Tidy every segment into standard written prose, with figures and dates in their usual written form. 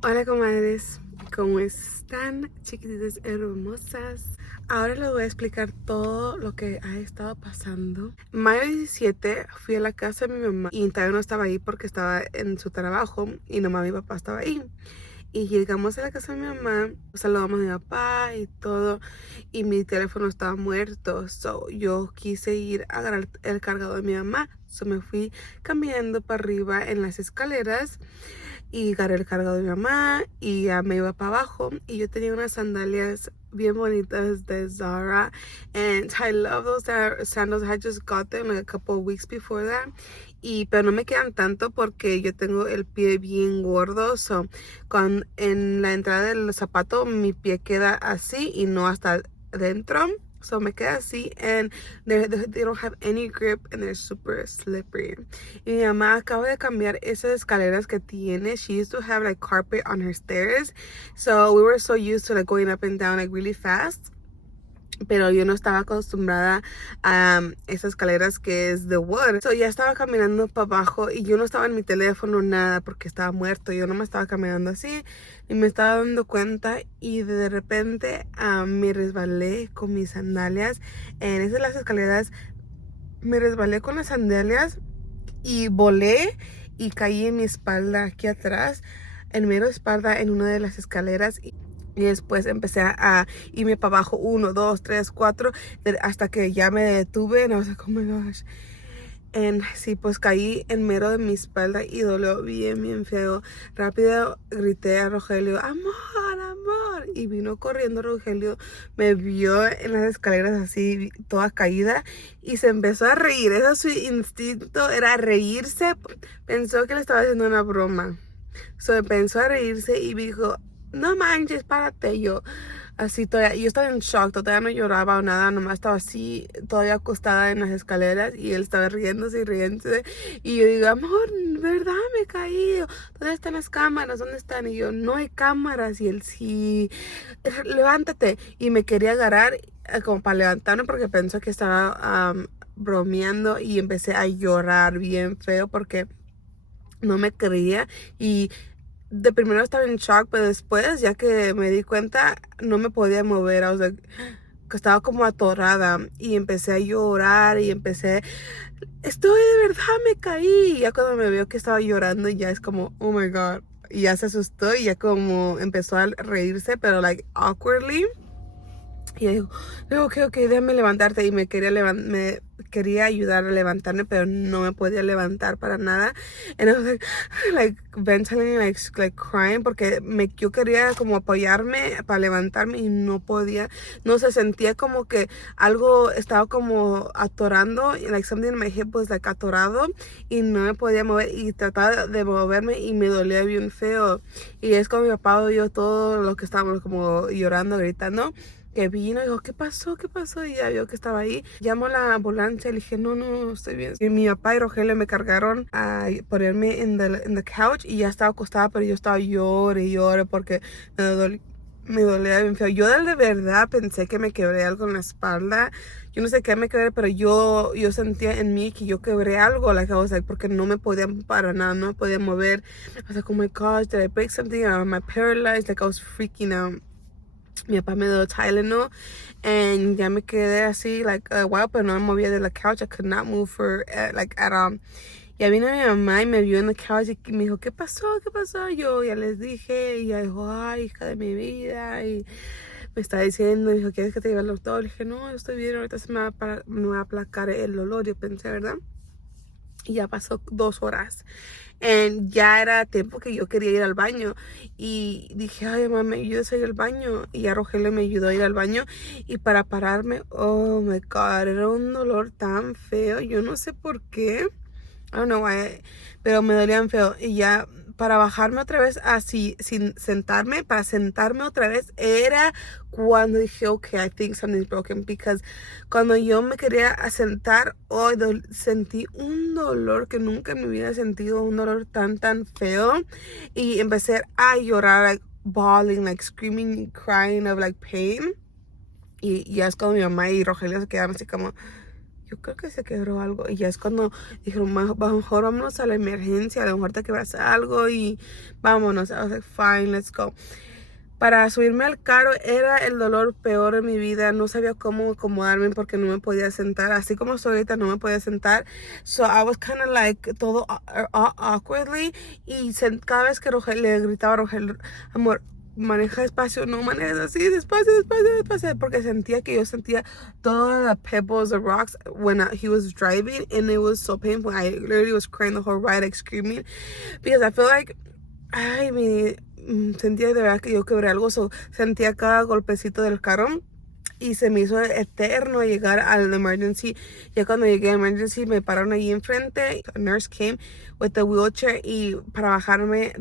Hola comadres, ¿cómo están, chiquititas hermosas? Ahora les voy a explicar todo lo que ha estado pasando. Mayo 17 fui a la casa de mi mamá y todavía no estaba ahí porque estaba en su trabajo y nomás mi papá estaba ahí. Y llegamos a la casa de mi mamá, saludamos a mi papá y todo, y mi teléfono estaba muerto. So, yo quise ir a agarrar el cargador de mi mamá. So, me fui caminando para arriba en las escaleras y agarré el cargador de mi mamá y ya me iba para abajo. Y yo tenía unas sandalias bien bonitas de Zara, and I love those sandals. I just got them like a couple of weeks before that, pero no me quedan tanto porque yo tengo el pie bien gordo. So en la entrada del zapato mi pie queda así y no hasta adentro. So me queda así, and they don't have any grip, and they're super slippery. Y mi mamá acaba de cambiar esas escaleras que tiene. She used to have like carpet on her stairs, so we were so used to like going up and down like really fast. Pero yo no estaba acostumbrada a esas escaleras que es de wood. So ya estaba caminando para abajo y yo no estaba en mi teléfono nada porque estaba muerto. Yo no me estaba caminando así y me estaba dando cuenta y de repente me resbalé con mis sandalias. En esas las escaleras me resbalé con las sandalias y volé y caí en mi espalda aquí atrás, en mero espalda en una de las escaleras. Y después empecé a irme para abajo, 1, 2, 3, 4, hasta que ya me detuve. And I was like, oh my gosh. Sí, pues caí en mero de mi espalda y dolió bien, bien feo. Rápido grité a Rogelio, amor, amor. Y vino corriendo Rogelio, me vio en las escaleras así, toda caída, y se empezó a reír. Ese es su instinto, era reírse. Pensó que le estaba haciendo una broma. So empezó a reírse y me dijo, no manches, párate. Yo así todavía, yo estaba en shock, todavía no lloraba o nada, nomás estaba así, todavía acostada en las escaleras y él estaba riéndose y riéndose. Y yo digo, amor, ¿verdad? Me he caído. ¿Dónde están las cámaras? ¿Dónde están? Y yo, no hay cámaras. Y él, sí, levántate. Y me quería agarrar como para levantarme porque pensó que estaba bromeando, y empecé a llorar bien feo porque no me creía. Y de primero estaba en shock, pero después, ya que me di cuenta, no me podía mover. O sea, que estaba como atorada y empecé a llorar y estoy de verdad, me caí. Y ya cuando me vio que estaba llorando, ya es como, oh my God. Y ya se asustó y ya como empezó a reírse, pero like awkwardly. Y yo digo, ok, déjame levantarte. Y me quería ayudar a levantarme, pero no me podía levantar para nada. And I was like ventilating, like crying, porque yo quería como apoyarme para levantarme y no podía. No se sentía como que algo estaba como atorando, like something in my hip was like atorado, y no me podía mover. Y trataba de moverme y me dolía bien feo. Y es como mi papá vio todo lo que estábamos como llorando, gritando, que vino y dijo, ¿qué pasó? ¿Qué pasó? Y ya vio que estaba ahí. Llamó a la ambulancia y le dije, no, no, estoy bien. Y mi papá y Rogelio me cargaron a ponerme en the couch y ya estaba acostada, pero yo estaba llore y llore porque me dolía bien feo. Yo de verdad pensé que me quebré algo en la espalda. Yo no sé qué me quebré, pero yo sentía en mí que yo quebré algo, like I was like, porque no me podía para nada, no me podía mover. I was like, oh my gosh, did I break something? Am I paralyzed? Like I was freaking out. Mi papá me dio Tylenol and ya me quedé así like a while, pero no me movía de la couch. I could not move for like at all. Ya vino mi mamá y me vio en la couch y me dijo, ¿qué pasó? ¿Qué pasó? Yo ya les dije, y ella dijo, ay, hija de mi vida, y me estaba diciendo, dijo, ¿quieres que te lleve al doctor? Le dije, no, yo estoy bien, ahorita me va a aplacar el dolor. Yo pensé, ¿verdad? Y ya pasó 2 horas. Ya era tiempo que yo quería ir al baño. Y dije, ay, mamá, ¿me ayudas a ir al baño? Y ya Rogelio me ayudó a ir al baño. Y para pararme, oh my God, era un dolor tan feo. Yo no sé por qué. I don't know why, pero me dolían feo. Y ya para bajarme otra vez así, sin sentarme, para sentarme otra vez, era cuando dije, ok, I think something's broken. Because cuando yo me quería sentar, hoy sentí un dolor que nunca me hubiera sentido, un dolor tan, tan feo. Y empecé a llorar, like bawling, like screaming, crying of like pain. Y ya es cuando mi mamá y Rogelio se quedaron así como, yo creo que se quebró algo. Y ya es cuando dijeron, mejor vámonos a la emergencia, a lo mejor te quebras algo y vámonos. I was like, fine, let's go. Para subirme al carro era el dolor peor de mi vida. No sabía cómo acomodarme porque no me podía sentar. Así como estoy ahorita, no me podía sentar. So I was kind of like todo awkwardly. Y cada vez que le gritaba a Rogelio, amor, maneja despacio, no manejes así, despacio, despacio, despacio, porque yo sentía todas the pebbles, the rocks when he was driving, and it was so painful. I literally was crying the whole ride, like screaming, because I feel like, ay, sentía de verdad que yo quebré algo, sentía cada golpecito del carro. Y se me hizo eterno llegar al emergency. Ya cuando llegué al emergency me pararon ahí enfrente. A nurse came with the wheelchair y para bajarme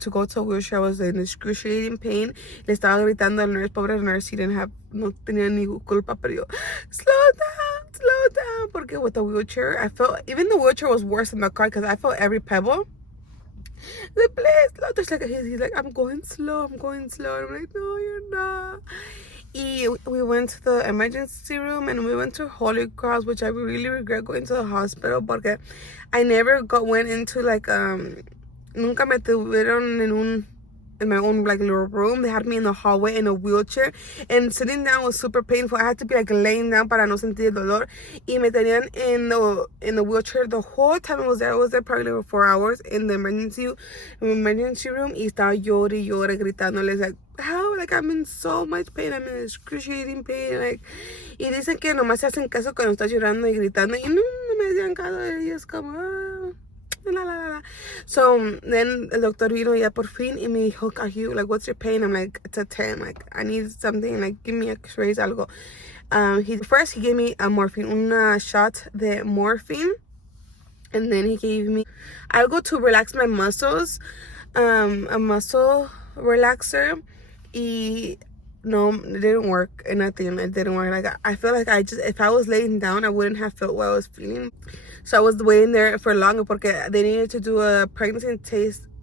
to go to a wheelchair was in excruciating pain. Le estaba gritando al nurse, pobre nurse, no tenía ni culpa, pero yo, slow down, porque with the wheelchair, I felt, even the wheelchair was worse than the car because I felt every pebble. Like, please, slow. There's like, he's like, I'm going slow. And I'm like, no, you're not. Y we went to the emergency room and we went to Holy Cross, which I really regret going to the hospital porque I never went into like nunca me tuvieron in my own like little room. They had me in the hallway in a wheelchair, and sitting down was super painful. I had to be like laying down para no sentir dolor. Y me tenían in the wheelchair the whole time I was there. I was there probably like 4 hours in the emergency room. Y estaba llore gritándoles like, how, like, I'm in so much pain, I'm in excruciating pain, like. Y dicen que nomás se hacen caso cuando estás llorando y gritando, y no me hacían caso. Y es como la. So then el doctor vino ya por fin y me dijo, are you, like, what's your pain? I'm like, it's a 10, like, I need something, like, give me x-rays, algo. He gave me a morphine, una shot de morphine, and then he gave me algo to relax my muscles, a muscle relaxer. Y no, it didn't work. Nothing. It didn't work. Like, I feel like if I was laying down, I wouldn't have felt what I was feeling. So I was waiting there for longer porque they needed to do a pregnancy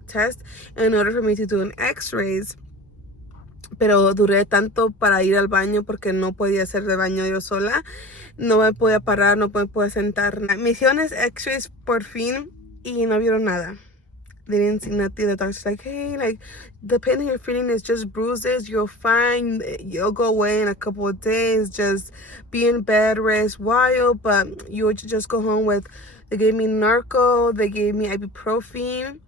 test in order for me to do an x-rays. Pero duré tanto para ir al baño porque no podía hacer de baño yo sola. No me podía parar, no me podía sentar. Me hicieron x-rays por fin y no vieron nada. They didn't see nothing. The doctor's like, hey, like, the pain that you're feeling is just bruises. You're fine. You'll go away in a couple of days. Just be in bed, rest while, but you would just go home with, they gave me narco, they gave me ibuprofen,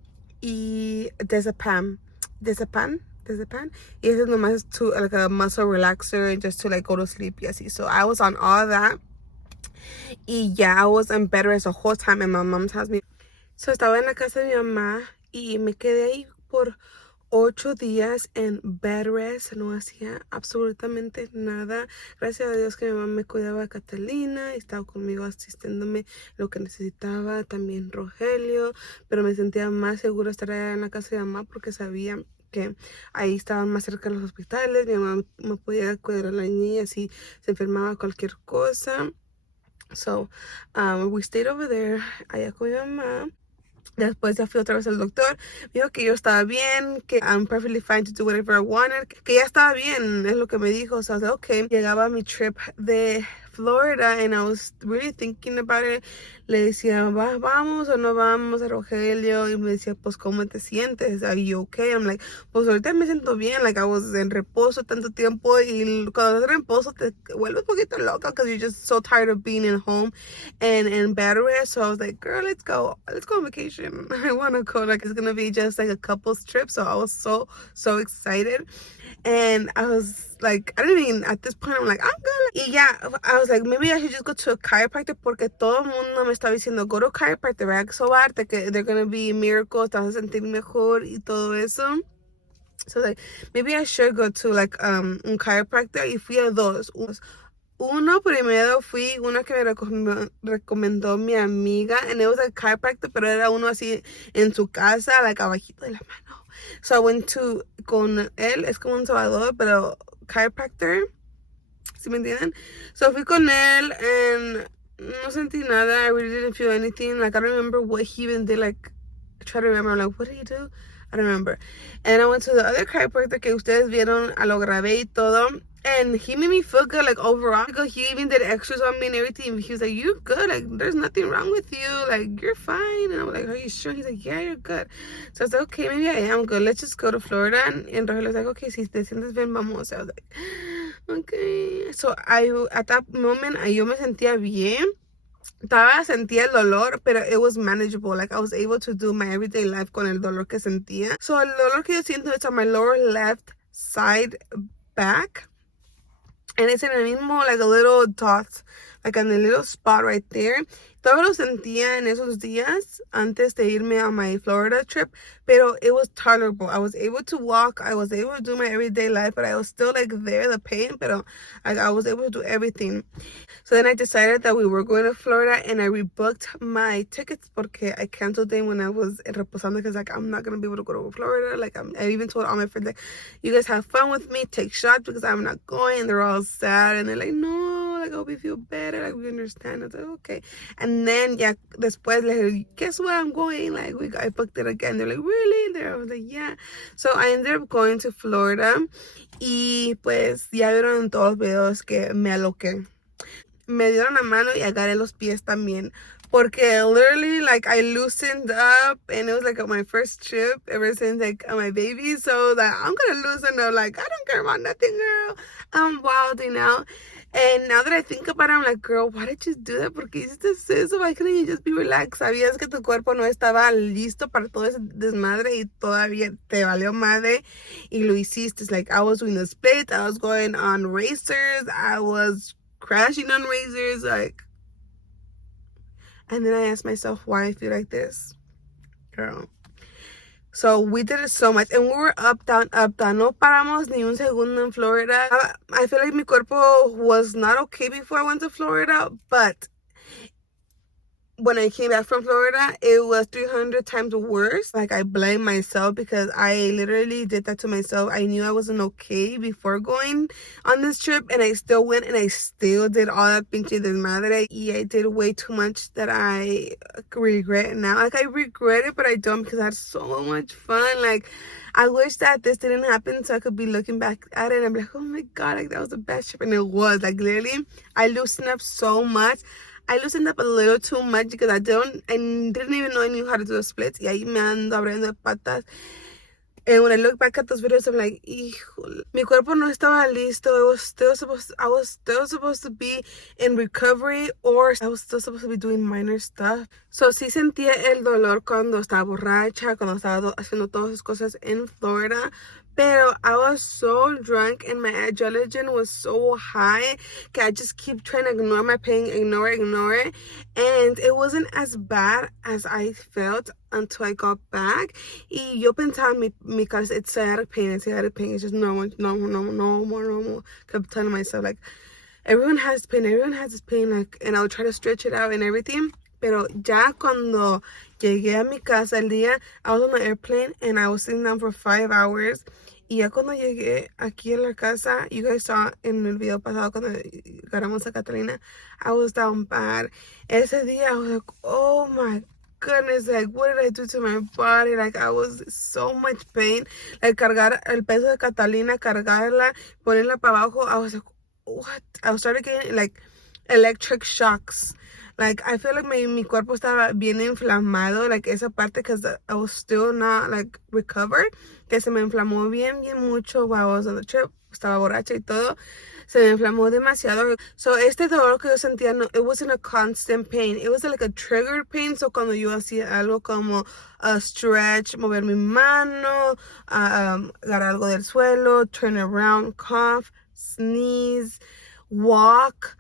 y Diazepam. Y eso nomás to, like, a muscle relaxer, just to, like, go to sleep, y así. So I was on all that. Y yeah, I was in bed rest the whole time, and my mom tells me, so estaba en la casa de mi mamá y me quedé ahí por 8 días en bed rest. No hacía absolutamente nada. Gracias a Dios que mi mamá me cuidaba a Catalina, estaba conmigo asistiéndome lo que necesitaba, también Rogelio, pero me sentía más segura estar allá en la casa de mi mamá porque sabía que ahí estaban más cerca de los hospitales. Mi mamá me podía cuidar a la niña si se enfermaba cualquier cosa. So we stayed over there allá con mi mamá. Después ya fui otra vez al doctor, me dijo que yo estaba bien, que I'm perfectly fine to do whatever I wanted, que ya estaba bien, es lo que me dijo. So I was like, okay. Llegaba mi trip de Florida and I was really thinking about it. Le decía, vamos o no vamos a Rogelio, y me decía, pues, ¿cómo te sientes? Are you okay? I'm like, pues ahorita me siento bien, like, I was en reposo tanto tiempo, y cuando estás en reposo te vuelves un poquito loca because you're just so tired of being in home and in bed rest. So I was like, girl, let's go on vacation. I want to go, like, it's gonna be just like a couple's trip. So I was so excited. And I was like, I didn't even, at this point, I'm like, I'm good. Y yeah, I was like, maybe I should just go to a chiropractor porque todo el mundo me estaba diciendo, go to a chiropractor, ve a sobarte, que they're gonna be miracles, te vas a sentir mejor y todo eso. So like, maybe I should go to like un chiropractor. Y fui a dos. Uno primero fui, uno que me recomendó mi amiga, and it was a chiropractor, pero era uno así en su casa, like abajito de la mano. So I went to, con él, es como un salvador, pero chiropractor, ¿sí me entienden? So fui con él, and no sentí nada. I really didn't feel anything. Like, I don't remember what he even did. Like, I try to remember, like, what did he do? I don't remember. And I went to the other chiropractor que ustedes vieron, lo grabé y todo. And he made me feel good, like, overall. He even did extras on me and everything. He was like, you're good. Like, there's nothing wrong with you. Like, you're fine. And I was like, are you sure? He's like, yeah, you're good. So I was like, okay, maybe I am good. Let's just go to Florida. And Rogelio was like, okay, si te sientes bien, vamos. I was like, okay. So at that moment, yo me sentía bien. Todavía sentía el dolor, pero it was manageable. Like, I was able to do my everyday life con el dolor que sentía. So, el dolor que yo siento es on my lower left side back. And it's in el mismo, like, a little dot, like, on the little spot right there. Todavía lo sentía en esos días antes de irme on my Florida trip, pero it was tolerable. I was able to walk, I was able to do my everyday life, but I was still, like, there, the pain, pero like, I was able to do everything. So then I decided that we were going to Florida, and I rebooked my tickets porque I canceled them when I was reposando, because, like, I'm not going to be able to go to Florida. Like, I even told all my friends, like, you guys have fun with me, take shots, because I'm not going. And they're all sad, and they're like, no, like, I hope you feel better, like, we understand. I was like, okay. And then, yeah, después, like, guess where I'm going? Like, I booked it again. They're like, really? I was like, yeah. So I ended up going to Florida, y pues ya vieron en todos los videos que me aloqué. Me dieron la mano y agarré los pies también. Porque literally, like, I loosened up, and it was like my first trip ever since, like, my baby. So that I'm gonna loosen up. Like, I don't care about nothing, girl. I'm wilding out. And now that I think about it, I'm like, girl, why did you do that? Porque hiciste eso? Why couldn't you just be relaxed? Sabías que tu cuerpo no estaba listo para todo ese desmadre y todavía te valió madre y lo hiciste. It's like, I was doing the splits, I was going on racers, I was crashing on razors, like. And then I asked myself why I feel like this, girl. So we did it so much, and we were up, down, up, down. No paramos ni un segundo en Florida. I feel like mi cuerpo was not okay before I went to Florida, but when I came back from Florida, it was 300 times worse. Like, I blame myself because I literally did that to myself. I knew I wasn't okay before going on this trip, and I still went, and I still did all that pinche desmadre. Y I did way too much that I regret now. Like, I regret it, but I don't, because I had so much fun. Like, I wish that this didn't happen so I could be looking back at it and I'm like, oh my God, like, that was the best trip. And it was, like, literally, I loosened up so much. I loosened up a little too much because I didn't even know I knew how to do the splits. Y ahí me ando abriendo de patas. And when I look back at those videos, I'm like, híjole, mi cuerpo no estaba listo. I was still supposed to be in recovery, or I was still supposed to be doing minor stuff. So sí sentía el dolor cuando estaba borracha, cuando estaba haciendo todas esas cosas en Florida. Pero I was so drunk and my adrenaline was so high that I just keep trying to ignore my pain, ignore it. And it wasn't as bad as I felt until I got back. Y yo pensaba mi cabeza, it's sciatic pain. It's just normal. Kept telling myself, like, everyone has pain, like, and I'll try to stretch it out and everything. Pero ya cuando llegué a mi casa el día, I was on the airplane and I was sitting down for 5 hours. Y ya cuando llegué aquí en la casa, you guys saw en el video pasado cuando agarramos a Catalina, I was down bad. Ese día I was like, oh my goodness, like, what did I do to my body? Like, I was so much pain. Like, cargar el peso de Catalina, cargarla, ponerla para abajo, I was like, what? I started getting, like, electric shocks. Like, I feel like mi cuerpo estaba bien inflamado, like, esa parte, because I was still not, like, recovered, que se me inflamó bien mucho while I was on the trip. Estaba borracha y todo. Se me inflamó demasiado. So, este dolor que yo sentía, no, it wasn't a constant pain. It was like a triggered pain. So, cuando yo hacía algo como stretch, mover mi mano, agarrar algo del suelo, turn around, cough, sneeze, walk,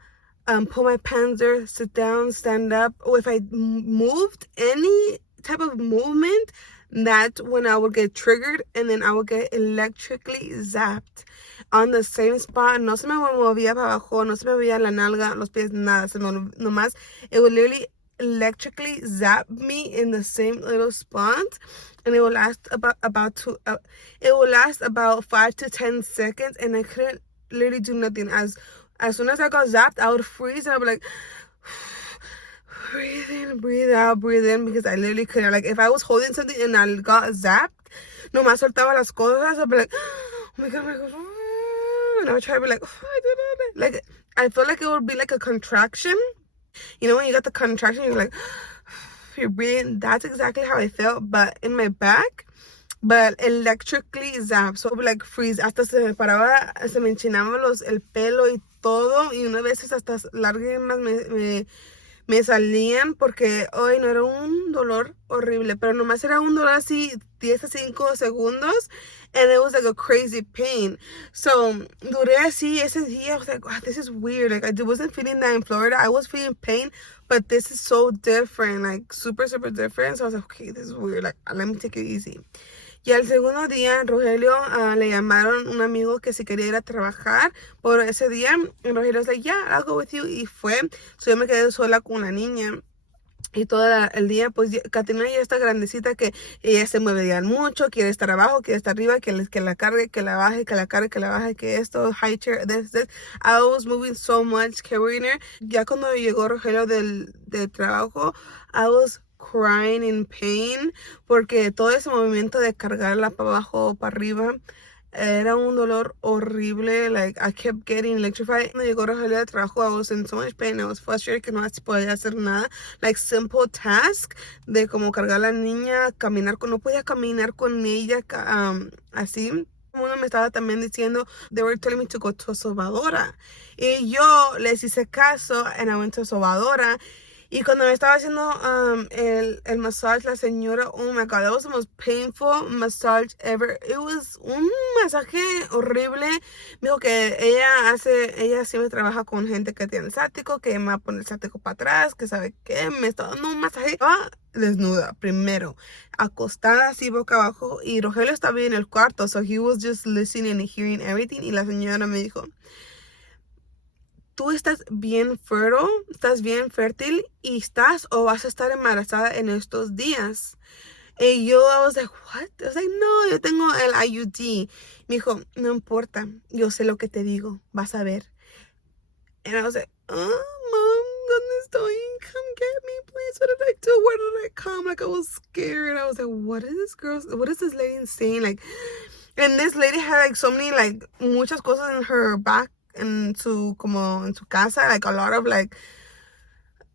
pull my pants there, sit down, stand up. Or if I moved any type of movement, that's when I would get triggered, and then I would get electrically zapped on the same spot. No se me movía para abajo, no se me movía la nalga, los pies, nada. Se me nomás, it would literally electrically zap me in the same little spot, and it would last about 5 to 10 seconds, and I couldn't literally do nothing. As soon as I got zapped, I would freeze, and I'd be like, breathe in, breathe out, breathe in, because I literally couldn't. Like, if I was holding something and I got zapped, nomás soltaba las cosas, I'd be like, oh my God, And I would try to be like, like, I felt like it would be like a contraction. You know, when you got the contraction, you're like, you're breathing. That's exactly how I felt, but in my back. But electrically zapped, so like freeze, hasta se me paraba, se me enchinaba el pelo y todo, y unas veces hasta lágrimas me salían porque hoy no era un dolor horrible, pero nomás era un dolor así 10 a 5 segundos, and it was like a crazy pain. So duré así ese día. I was like, wow, this is weird. Like, I wasn't feeling that in Florida. I was feeling pain, but this is so different, like super different. So I was like, okay, this is weird, like let me take it easy. Y al segundo día, Rogelio le llamaron un amigo que si quería ir a trabajar por ese día. Y Rogelio was like, yeah, I'll go with you. Y fue. So yo me quedé sola con la niña. Y todo el día, pues, Katina ya está grandecita, que ella se mueve ya mucho, quiere estar abajo, quiere estar arriba, que la cargue, que la baje, que la cargue, que la baje, que esto, high chair, this. I was moving so much, carrying her. Ya cuando llegó Rogelio del trabajo, I was crying in pain, porque todo ese movimiento de cargarla para abajo, para arriba, era un dolor horrible. Like, I kept getting electrified. Cuando llegó Rogelio de trabajo, I was in so much pain. I was frustrated que no podía hacer nada. Like, simple task de como cargar a la niña, no podía caminar con ella así. Uno me estaba también diciendo, they were telling me to go to a sobadora. Y yo les hice caso, and I went to a sobadora. Y cuando me estaba haciendo el massage, la señora, oh my god, that was the most painful massage ever. It was un masaje horrible. Me dijo que ella siempre trabaja con gente que tiene el sático, que me va a poner el sático para atrás, que sabe qué, me estaba dando un masaje. Estaba desnuda, primero, acostada así boca abajo, y Rogelio estaba en el cuarto, so he was just listening and hearing everything. Y la señora me dijo, tú estás bien fértil, y estás o vas a estar embarazada en estos días. Y yo, I was like, what? I was like, no, yo tengo el IUD. Me dijo, no importa, yo sé lo que te digo, vas a ver. And I was like, oh, mom, ¿dónde estoy? Come get me, please. What did I do? Where did I come? Like, I was scared. I was like, what is this lady saying? Like, and this lady had like so many, like, muchas cosas in her back, en su casa, like a lot of like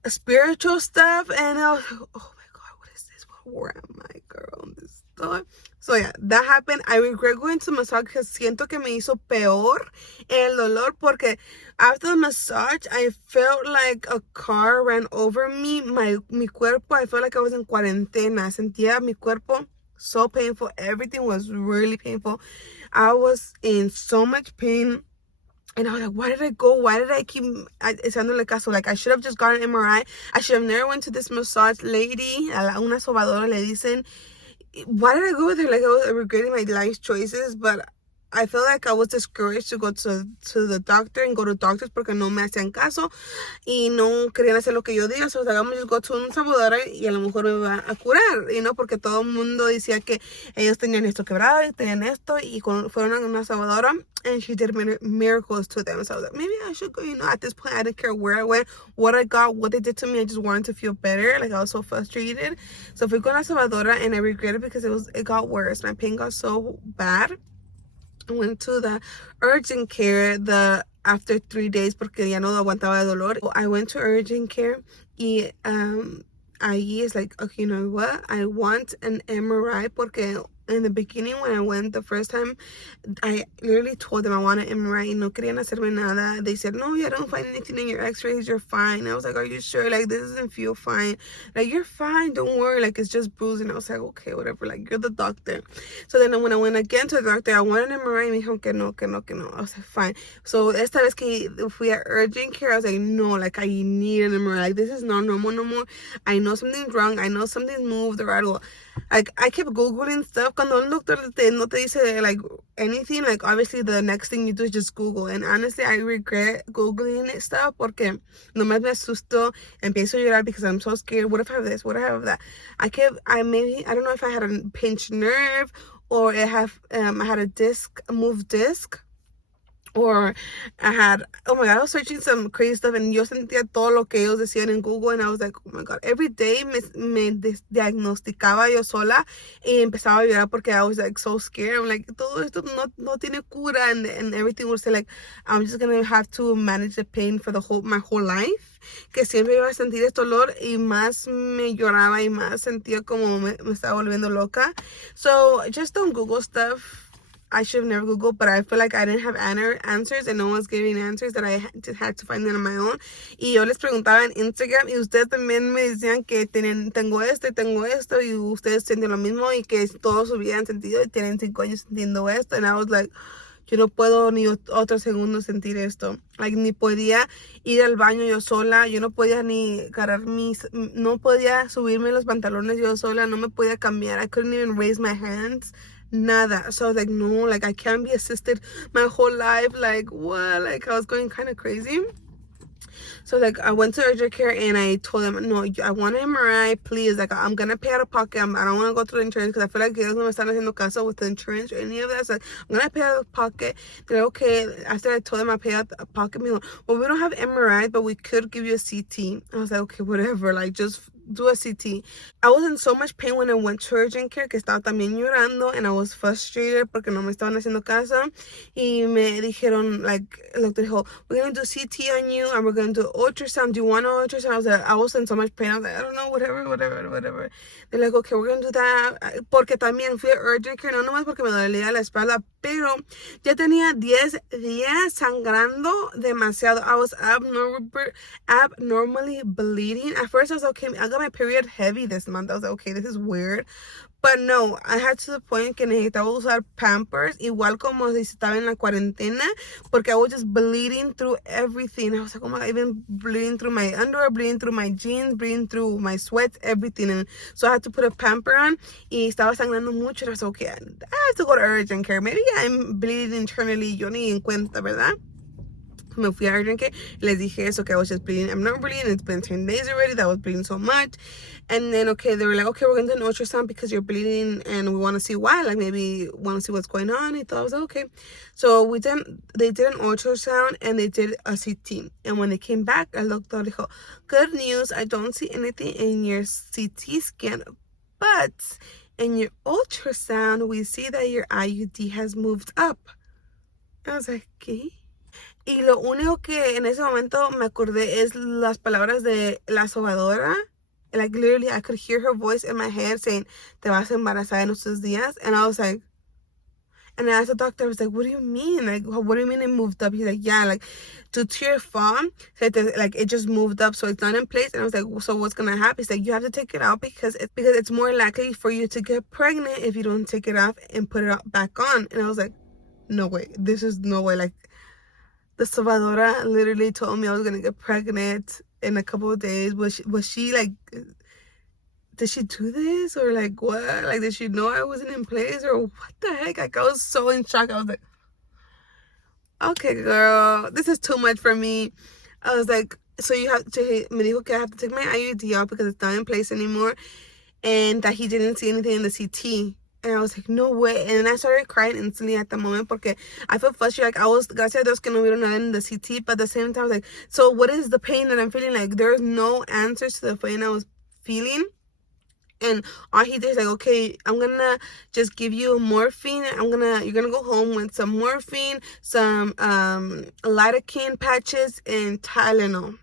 spiritual stuff. And I was like, oh my god, what is this? Where am I, girl? This stuff. So yeah, that happened. I regret going to massage because siento que me hizo peor el dolor, porque after the massage I felt like a car ran over me. Mi cuerpo, I felt like I was in cuarentena. Sentía mi cuerpo so painful. Everything was really painful. I was in so much pain. And I was like, why did I go? Why did I keep haciéndole caso? Like, I should have just gotten an MRI. I should have never went to this massage lady. Una sobadora le dicen. Why did I go with her? Like, I was regretting my life choices. But I felt like I was discouraged to go to the doctor and go to doctors porque no me hacían caso y no querían hacer lo que yo diga. So I was like, I'm just go to un sabodora y a lo mejor me va a curar, you know, porque todo el mundo decía que ellos tenían esto quebrado y tenían esto, y fueron a una sabodora and she did miracles to them. So I was like, maybe I should go, you know. At this point, I didn't care where I went, what I got, what they did to me. I just wanted to feel better. Like, I was so frustrated. So fui con la sabodora and I regret it because it got worse. My pain got so bad. I went to the urgent care after 3 days porque ya no aguantaba el dolor. I went to urgent care y ahí is like, okay, you know what? I want an MRI porque in the beginning when I went the first time, I literally told them I want an MRI y no querían hacerme nada. They said, no, I don't find anything in your x-rays, you're fine. I was like, are you sure? Like, this doesn't feel fine. Like, you're fine, don't worry. Like, it's just bruising. I was like, okay, whatever. Like, you're the doctor. So then when I went again to the doctor, I wanted an MRI. Me dijo que no. I was like, fine. So esta vez que fui at urgent care, I was like, no, like, I need an MRI. Like, this is not normal no more. I know something's wrong. I know something's moved or algo. Like, I kept Googling stuff. Cuando un doctor no te dice, like, anything, like, obviously the next thing you do is just Google. And honestly, I regret Googling stuff porque nomás me asusto, empiezo a llorar because I'm so scared. What if I have this? What if I have that? I don't know if I had a pinched nerve or I had a moved disc, Or I had, oh my God, I was searching some crazy stuff and yo sentía todo lo que ellos decían en Google and I was like, oh my God, every day me diagnosticaba yo sola y empezaba a llorar porque I was like so scared. I'm like, todo esto no tiene cura and everything would say like, I'm just gonna have to manage the pain for my whole life. Que siempre iba a sentir este dolor y más me lloraba y más sentía como me estaba volviendo loca. So just don't Google stuff. I should have never Googled, but I feel like I didn't have answers and no one was giving answers that I had to find them on my own. Y yo les preguntaba en Instagram y ustedes también me decían que tengo esto y ustedes sienten lo mismo y que todos hubieran sentido y tienen 5 años sintiendo esto. And I was like, yo no puedo ni otro segundo sentir esto. Like, ni podía ir al baño yo sola, yo no podía ni agarrar no podía subirme los pantalones yo sola, no me podía cambiar. I couldn't even raise my hands. Nada. So I was like, no, like I can't be assisted my whole life. Like, what? Like, I was going kind of crazy. So like I went to urgent care and I told them, no, I want an MRI, please. Like, I'm gonna pay out of pocket. I don't want to go through the insurance because I feel like ellos no me están haciendo caso with the insurance or any of that. So like, I'm gonna pay out of pocket. They're like, okay. After I told them I pay out of pocket, me like, well, we don't have MRIs, but we could give you a CT. I was like, okay, whatever. Like, just do a CT. I was in so much pain when I went to urgent care que estaba también llorando and I was frustrated porque no me estaban haciendo caso y me dijeron, like, el doctor dijo, we're gonna do CT on you and we're gonna do ultrasound. Do you want an ultrasound? I was in so much pain. I was like, I don't know, whatever. They're like, okay, we're gonna do that. Porque también fui a urgent care, no nomás porque me dolía la espalda, pero ya tenía 10 días sangrando demasiado. I was abnormally bleeding. At first I was okay, I got my period heavy this month. I was like, okay, this is weird. But no, I had to the point que necesitaba usar Pampers, igual como si estaba en la cuarentena, porque I was just bleeding through everything. I was like, oh my God, even bleeding through my underwear, bleeding through my jeans, bleeding through my sweats, everything. And so I had to put a pamper on, y estaba sangrando mucho. And I was like, okay, I have to go to urgent care. Maybe I'm bleeding internally, yo ni en cuenta, ¿verdad? Me fui a urgent care, les dije eso, que I was just bleeding. I'm not bleeding, it's been 10 days already that I was bleeding so much. And then, okay, they were like, okay, we're going to do an ultrasound because you're bleeding and we want to see why, like maybe want to see what's going on. I thought I was like, okay. So they did an ultrasound and they did a CT. And when they came back, el doctor dijo, good news, I don't see anything in your CT scan, but in your ultrasound, we see that your IUD has moved up. I was like, ¿qué? Y lo único que en ese momento me acordé es las palabras de la sobadora. Like, literally, I could hear her voice in my head saying, te vas a embarazar en estos días. And I was like, and I asked the doctor, I was like, what do you mean? Like, what do you mean it moved up? He's like, yeah, like, due to your fall, like, it just moved up, so it's not in place. And I was like, so what's going to happen? He's like, you have to take it out because it's more likely for you to get pregnant if you don't take it off and put it back on. And I was like, no way. This is no way. Like, the sobadora literally told me I was gonna get pregnant in a couple of days. Was she like, did she do this or like what? Like, did she know I wasn't in place or what the heck? Like, I was so in shock. I was like, okay, girl, this is too much for me. I was like, so you have to, me dijo que I have to take my IUD out because it's not in place anymore, and that he didn't see anything in the CT. And I was like, no way. And then I started crying instantly at the moment porque I felt frustrated. Like, I was, gracias a Dios que no vieron nada in the CT, but at the same time, I was like, so what is the pain that I'm feeling? Like, there's no answers to the pain I was feeling. And all he did is like, okay, I'm gonna just give you morphine. You're gonna go home with some morphine, some lidocaine patches, and Tylenol.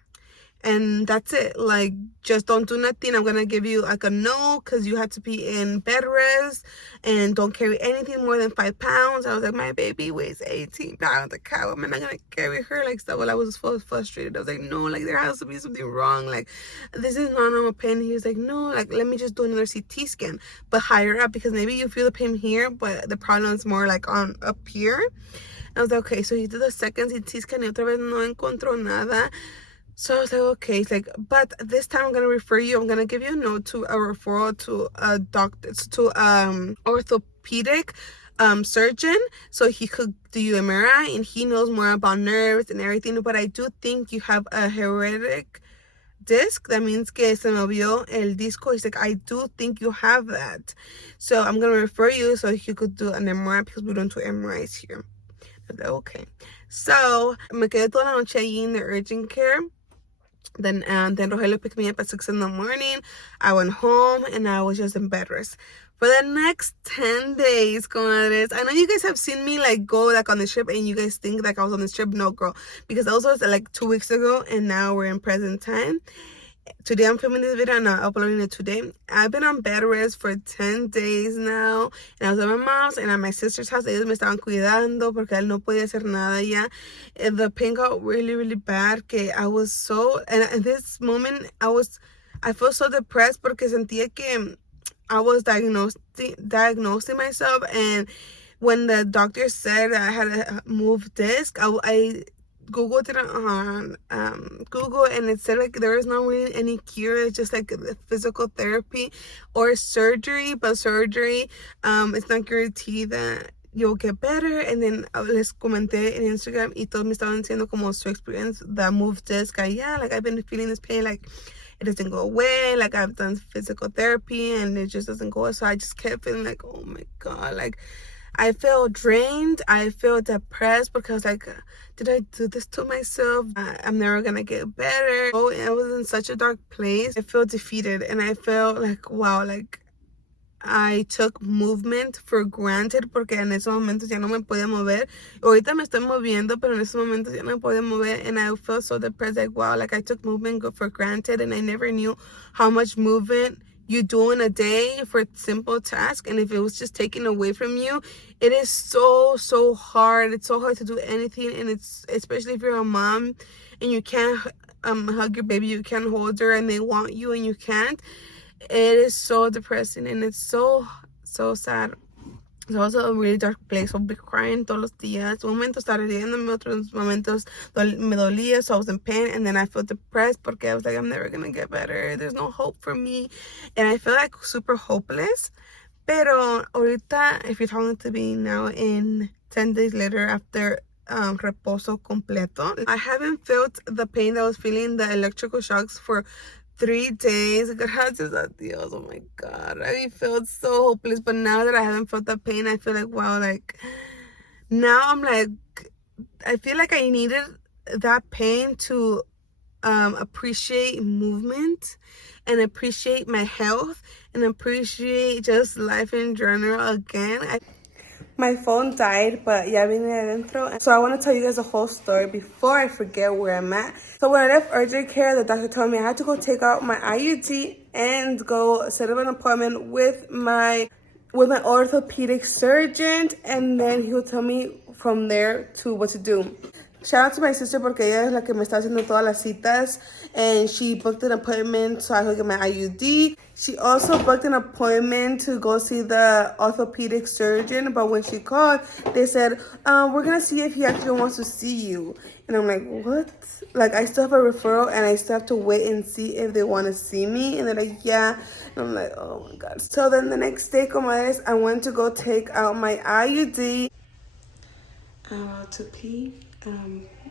And that's it. Like, just don't do nothing. I'm gonna give you like a no because you have to be in bed rest and don't carry anything more than 5 pounds. I was like, my baby weighs 18 pounds. Like, how am I not gonna carry her? Like, so well, I was so frustrated. I was like, no, like, there has to be something wrong. Like, this is not normal pain. He was like, no, like, let me just do another CT scan, but higher up because maybe you feel the pain here, but the problem is more like on up here. I was like, okay. So he did the second CT scan y otra vez no encontró nada. So I was like, okay. It's like, but this time I'm gonna refer you. I'm gonna give you a note to a referral to a doctor, to orthopedic surgeon, so he could do you MRI and he knows more about nerves and everything. But I do think you have a heretic disc. That means que se movió el disco. He's like, I do think you have that. So I'm gonna refer you so he could do an MRI because we don't do MRIs here. Okay. So, me quedé toda la noche allí in the urgent care. Then Rogelio picked me up at 6 in the morning. I went home and I was just in bed rest for the next 10 days, comadres. I know you guys have seen me like go like on the trip and you guys think like I was on this trip. No, girl, because that was like 2 weeks ago and now we're in present time. Today I'm filming this video and I'm uploading it today. I've been on bed rest for 10 days now. And I was at my mom's and at my sister's house. Ellos me estaban cuidando porque él no podía hacer nada ya. And the pain got really, really bad. Que I was so... And at this moment, I felt so depressed porque sentía que I was diagnosing myself. And when the doctor said that I had a moved disc, I Googled it on Google, and it said like there is not really any cure. It's just like physical therapy or surgery, but surgery it's not guaranteed that you'll get better. And then les comenté en Instagram y todos me estaban diciendo como su experience, the move disc. Yeah, like I've been feeling this pain, like it doesn't go away, like I've done physical therapy and it just doesn't go away. So I just kept feeling like, oh my god, like I feel drained, I feel depressed because like, did I do this to myself? I'm never gonna get better. Oh, I was in such a dark place. I feel defeated and I felt like, wow, like I took movement for granted porque en esos momentos ya no me podía mover. Ahorita me estoy moviendo, pero en esos momentos ya no me podía mover and I felt so depressed, like wow, like I took movement for granted and I never knew how much movement you do in a day for simple tasks, and if it was just taken away from you, it is so hard. It's so hard to do anything, and it's especially if you're a mom and you can't hug your baby, you can't hold her and they want you and you can't. It is so depressing and it's so sad. It's also a really dark place. I'll be crying todos los días. Un momento estaba riéndome, otros momentos me dolía, so I was in pain. And then I felt depressed porque I was like, I'm never gonna get better. There's no hope for me. And I feel like super hopeless. Pero ahorita, if you're talking to me now in 10 days later after reposo completo, I haven't felt the pain that I was feeling, the electrical shocks, for 3 days. Gracias a Dios. Oh my god, I felt so hopeless. But now that I haven't felt that pain, I feel like wow, like now I'm like, I feel like I needed that pain to appreciate movement and appreciate my health and appreciate just life in general again. My phone died, but ya vine adentro. So I want to tell you guys the whole story before I forget where I'm at. So when I left urgent care, the doctor told me I had to go take out my IUD and go set up an appointment with my orthopedic surgeon, and then he'll tell me from there to what to do. Shout out to my sister porque ella es la que me está haciendo todas las citas, and she booked an appointment so I could get my IUD. She also booked an appointment to go see the orthopedic surgeon, but when she called, they said, we're gonna see if he actually wants to see you. And I'm like, what? Like, I still have a referral and I still have to wait and see if they want to see me. And they're like, yeah. And I'm like, oh my god. So then the next day, comadres, I went to go take out my IUD. I'm about to pee. They're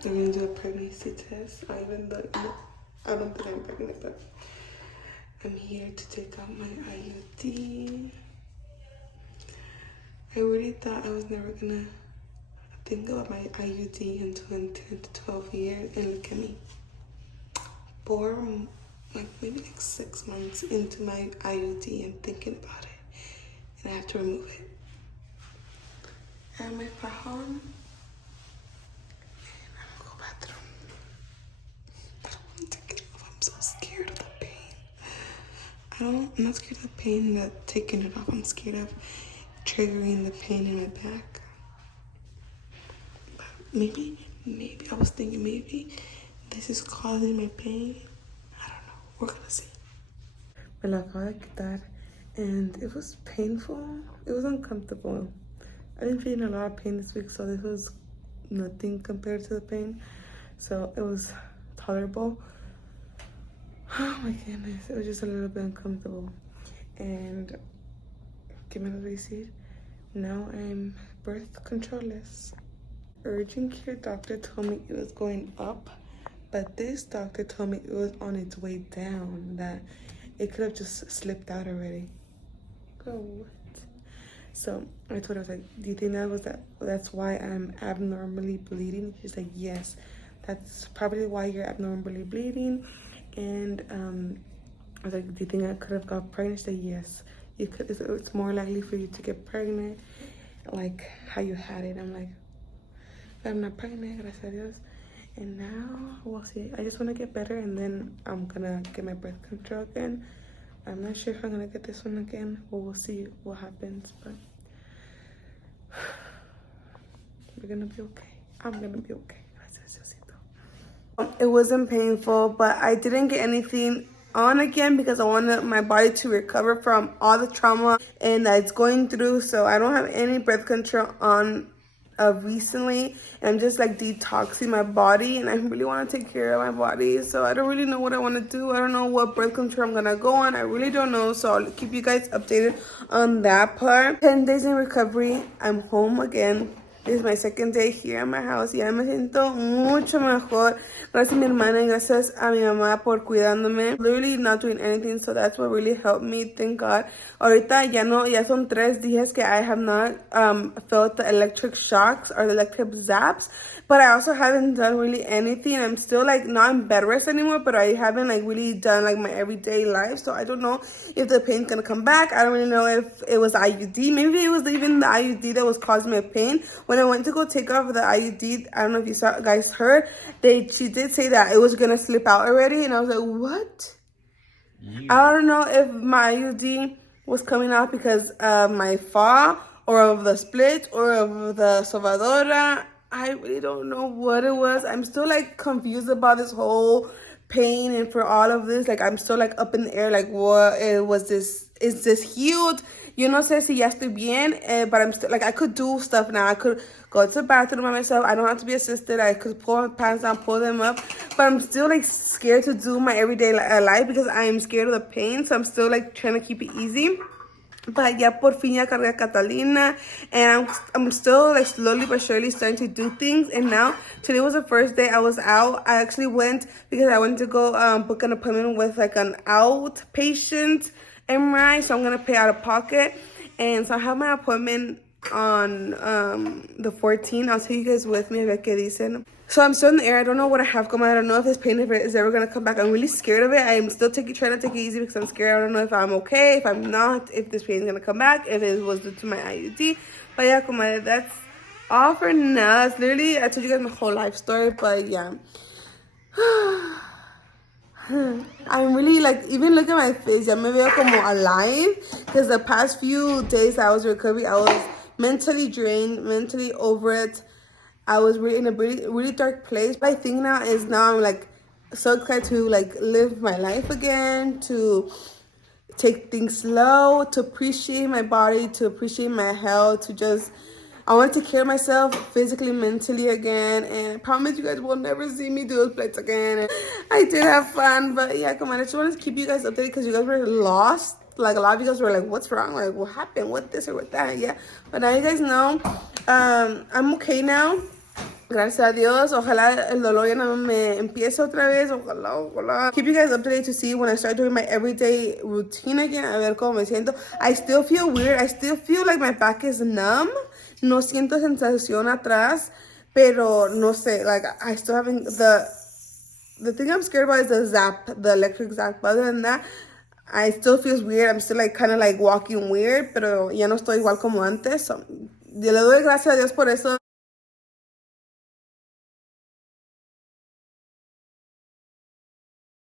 gonna do a pregnancy test. I don't think I'm pregnant, but I'm here to take out my IUD. I really thought I was never gonna think about my IUD until in 10 to 12 years, and look at me. Maybe 6 months into my IUD and thinking about it, and I have to remove it. And my home. I'm so scared of the pain. I'm not scared of the pain that taking it off. I'm scared of triggering the pain in my back. But maybe I was thinking maybe this is causing my pain. I don't know. We're gonna see. Me la acabo de quitar, and it was painful. It was uncomfortable. I didn't feel a lot of pain this week, so this was nothing compared to the pain. So it was tolerable. Oh my goodness, it was just a little bit uncomfortable. And give me the receipt. Now I'm birth controlless. Urgent care doctor told me it was going up, but this doctor told me it was on its way down, that it could have just slipped out already. Go what? So I told her, I was like, do you think that's why I'm abnormally bleeding? She's like, yes, that's probably why you're abnormally bleeding. And I was like, do you think I could have got pregnant? She said, yes, you could. It's more likely for you to get pregnant, like how you had it. I'm like, but I'm not pregnant, gracias a Dios. And now we'll see. I just want to get better, and then I'm gonna get my birth control again. I'm not sure if I'm gonna get this one again, but we'll see what happens. But we're gonna be okay. I'm gonna be okay. It wasn't painful, but I didn't get anything on again because I wanted my body to recover from all the trauma and that it's going through. So I don't have any birth control on recently. And I'm just like detoxing my body, and I really want to take care of my body. So I don't really know what I want to do. I don't know what birth control I'm gonna go on. I really don't know. So I'll keep you guys updated on that part. 10 days in recovery. I'm home again. This is my second day here at my house. Ya me siento mucho mejor. Gracias a mi hermana y gracias a mi mamá por cuidándome. Literally not doing anything, so that's what really helped me. Thank God. Ahorita ya son 3 días que I have not felt the electric shocks or the electric zaps. But I also haven't done really anything. I'm still like not in bed rest anymore, but I haven't like really done like my everyday life. So I don't know if the pain's gonna come back. I don't really know if it was IUD. Maybe it was even the IUD that was causing me pain. When I went to go take off the IUD, I don't know if you guys heard, she did say that it was gonna slip out already, and I was like, what? Yeah. I don't know if my IUD was coming out because of my fall or of the split or of the sobadora. I really don't know what it was. I'm still like confused about this whole pain, and for all of this, like I'm still like up in the air, like what was this? Is this healed? Yo no sé si ya estoy bien, but I'm still like I could do stuff now. I could go to the bathroom by myself. I don't have to be assisted. I could pull my pants down, pull them up, but I'm still like scared to do my everyday life because I am scared of the pain. So I'm still like trying to keep it easy. But ya por fin ya cargué a Catalina, and I'm still like slowly but surely starting to do things. And now today was the first day I was out. I actually went because I went to go book an appointment with like an outpatient MRI, so I'm gonna pay out of pocket. And so I have my appointment on the 14th. I'll tell you guys with me a ver qué dicen. So I'm still in the air. I don't know what I have going on. I don't know if this pain is ever going to come back. I'm really scared of it. I'm still trying to take it easy because I'm scared. I don't know if I'm okay, if I'm not, if this pain is going to come back, if it was due to my IUD. But yeah, comadre, that's all for now. It's literally, I told you guys my whole life story, but yeah. I'm really like, even look at my face. Ya me veo como alive because the past few days I was recovering, I was mentally drained, mentally over it. I was really in a really dark place. But I think now I'm like so excited to like live my life again, to take things slow, to appreciate my body, to appreciate my health, to just, I want to take care of myself physically, mentally again. And I promise you guys will never see me do those plates again. And I did have fun, but yeah, come on. I just wanted to keep you guys updated because you guys were lost. Like a lot of you guys were like, what's wrong? Like, what happened? What this or what that? Yeah. But now you guys know, I'm okay now. Gracias a Dios. Ojalá el dolor ya no me empiece otra vez. Ojalá. Keep you guys updated to see when I start doing my everyday routine again. A ver cómo me siento. I still feel weird. I still feel like my back is numb. No siento sensación atrás. Pero no sé. Like, I still having the thing I'm scared about is the zap. The electric zap. But other than that, I still feels weird. I'm still like kind of like walking weird. Pero ya no estoy igual como antes. So, yo le doy gracias a Dios por eso.